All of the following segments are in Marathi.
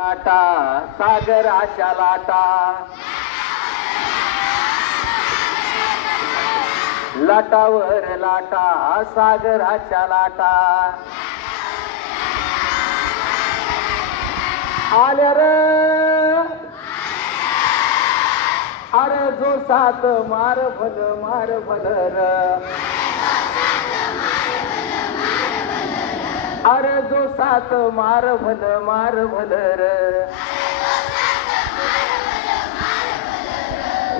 लाटा सागराच्या लाटा लाटावर लाटा सागराच्या लाटा आल्या र अरे जो सात मार भल र अरे जो सात मार भल र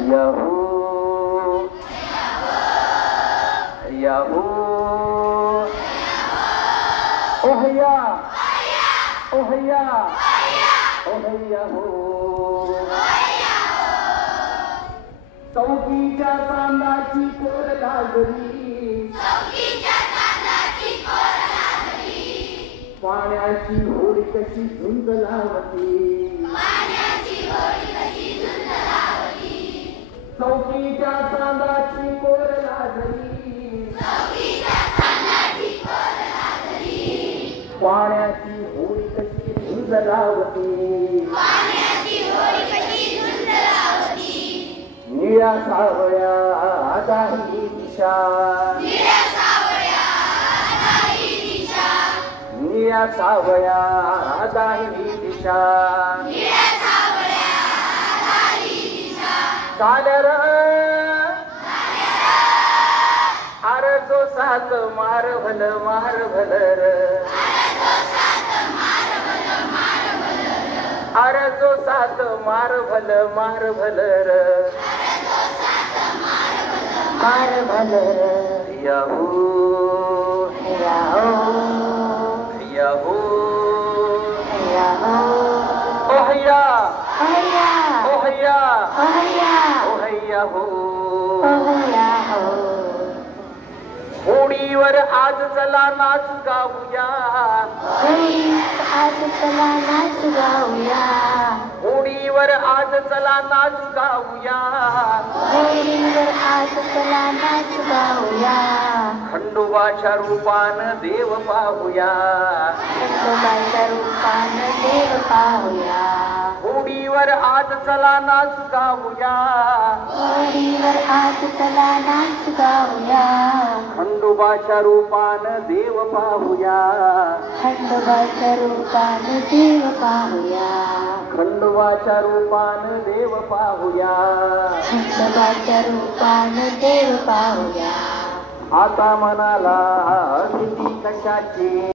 यहू यहू ओहया ओहया ओहया हो चौकीच्या चांदाची कोर लागली पाण्याची होडी कशी झुंज लावती चौकीच्या चांदाची कोर लागली पाण्याची होडी कशी झुंज लावती निळ्या सावळ्या आदाही दिशा निळ्या सावळ्या आदाही दिशा चाल्या र अरे जो सात मार भल र अरे जो सात मार भल र मार भल यहू यहू ओहया ओहया ओहया हो होडीवर आज चला नाच गाऊया आज चला नाच गाऊया होडीवर आज चला नाच गाऊया होडीवर आज चला नाच गाऊया खंडोबाच्या रूपान देव पाहूया खंडोबाच्या रूपान देव पाहूया होडीवर आज चला नाच गाऊया होडीवर आज चला नाच गाऊया खंडोबाच्या रूपान देव पाहूया खंडोबाच्या रूपान देव पाहूया खंडोबाच्या रूपान देव पाहूया खंडोबाच्या रूपान देव पाहूया आता मनाला भीती कशाची